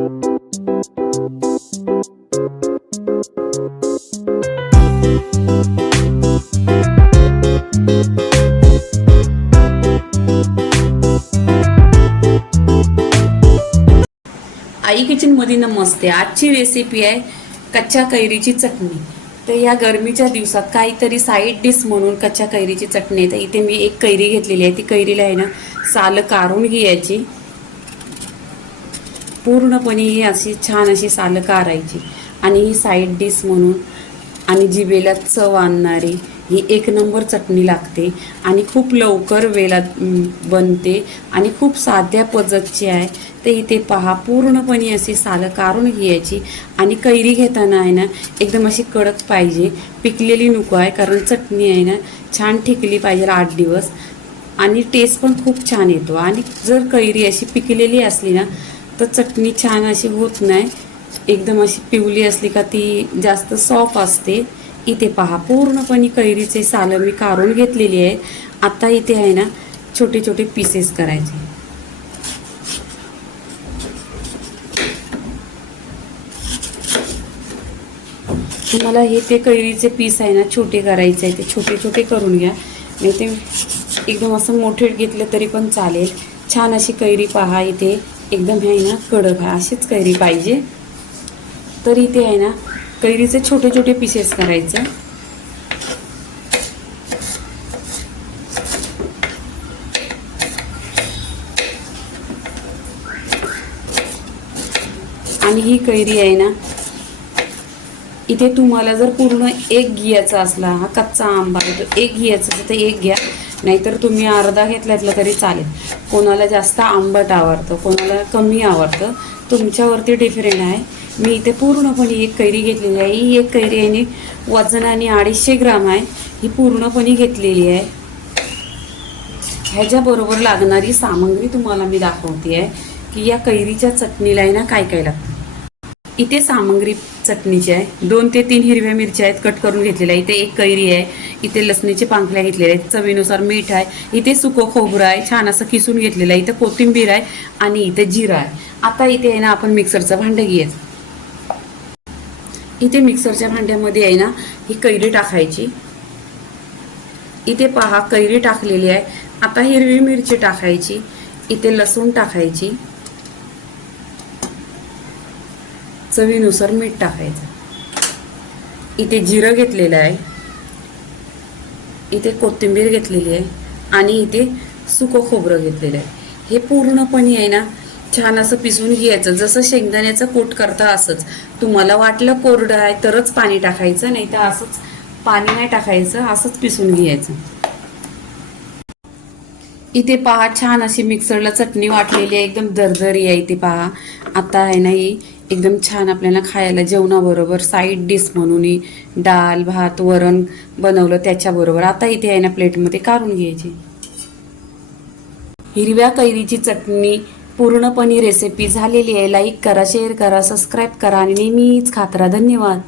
आई kitchen मध्ये नमस्ते। आजची recipe आहे कच्च्या कैरीची चटणी। तर या गरमीच्या दिवसात काहीतरी साईड डिश म्हणून कच्च्या कैरीची चटणी आहे। तर इथे मी एक कैरी घेतलेली आहे। ती कैरीला आहे ना साल काढून घ्यायची, पूर्णपणे ही अशी छान अशी साल काढायची आणि ही साईड डिश म्हणून आणि जिभेला चव आणणारी ही एक नंबर चटणी लागते आणि खूप लवकर वेळात बनते आणि खूप साध्या पद्धतीची आहे। तर इथे पहा, पूर्णपणे अशी सालं काढून घ्यायची आणि कैरी घेताना आहे ना एकदम अशी कडक पाहिजे, पिकलेली नको आहे, कारण चटणी आहे ना छान टिकली पाहिजे 8 दिवस आणि टेस्ट पण खूप छान येतो। आणि जर कैरी अशी पिकलेली असली ना तर चटणी छान अशी होत नाही, एकदम अशी पिवली असली का ती जास्त सॉफ्ट असते। इथे पहा, पूर्णपणे कैरीचे सालं मी काढून घेतलेली आहे। आता इथे आहे ना छोटे छोटे पीसेस करायचे। तुम्हाला हे ते कैरीचे पीस आहे ना छोटे करायचे आहे, ते छोटे छोटे करून घ्या, नाही ते एकदम असं मोठे घेतले तरी पण चालेल। छान अशी कैरी पहा, इथे एकदम आहे ना कडक आहे, अशीच कैरी पाहिजे। तर इथे आहे ना कैरीचे छोटे छोटे पीसेस करायचे आणि ही कैरी आहे ना इथे तुम्हाला जर पूर्ण एक घ्यायचा असला, हा कच्चा आंबा आहे तो एक घ्यायचा असेल तर एक घ्या, नाहीतर तुम्ही अर्धा घेतल्यातलं तरी चालेल। कोणाला जास्त आंबट आवडतं, कोणाला कमी आवडतं, तुमच्यावरती डिफरंट आहे। मी इथे पूर्णपणे एक कैरी घेतलेली आहे। ही एक कैरी आहे वजनाने 250 ग्राम आहे, ही पूर्णपणे घेतलेली आहे। ह्याच्याबरोबर लागणारी सामग्री तुम्हाला मी दाखवते आहे की या कैरीच्या चटणीला आहे ना काय काय लागतं। इथे सामग्री चटणीची आहे, 2 ते 3 हिरव्या मिरच्या आहेत कट करून घेतलेल्या, इथे एक कैरी आहे, इथे लसणीचे पाकळ्या घेतलेल्या आहेत, चवीनुसार मीठ आहे, इथे सुकं खोबरं आहे छान असं किसून घेतलेलं आहे, इथे कोथिंबीर आहे आणि इथे जिरा आहे। आता इथे आहे ना आपण मिक्सरचं भांडं घ्यायचं। इथे मिक्सरच्या भांड्यामध्ये आहे ना ही कैरी टाकायची। इथे पहा कैरी टाकलेली आहे। आता हिरवी मिरची टाकायची, इथे लसूण टाकायची, चवीनुसार मीठ टाकायचं, इथे जिरं घेतलेलं आहे, इथे कोथिंबीर घेतलेली आहे आणि इथे सुकं खोबरं घेतलेलं आहे। हे पूर्णपणे आहे ना छान असं पिसून घ्यायचं, जसं शेंगदाण्याचं कूट करता असंच। तुम्हाला वाटलं कोरडं आहे तरच पाणी टाकायचं, नाही तर असंच पाणी नाही टाकायचं, असंच पिसून घ्यायचं। इथे पहा छान अशी मिक्सरला चटणी वाटलेली आहे, एकदम दरदरी आहे। इथे पहा आता आहे ना ही एकदम छान आपल्याला खायला जेवणाबरोबर साईड डिश म्हणून डाळ भात वरण बनवलं त्याच्याबरोबर। आता इथे आहे ना प्लेटमध्ये काढून घ्यायची। हिरव्या कैरीची चटणी पूर्णपणे रेसिपी झालेली आहे। लाईक करा, शेअर करा, सबस्क्राईब करा आणि नेहमीच खात राहा। धन्यवाद।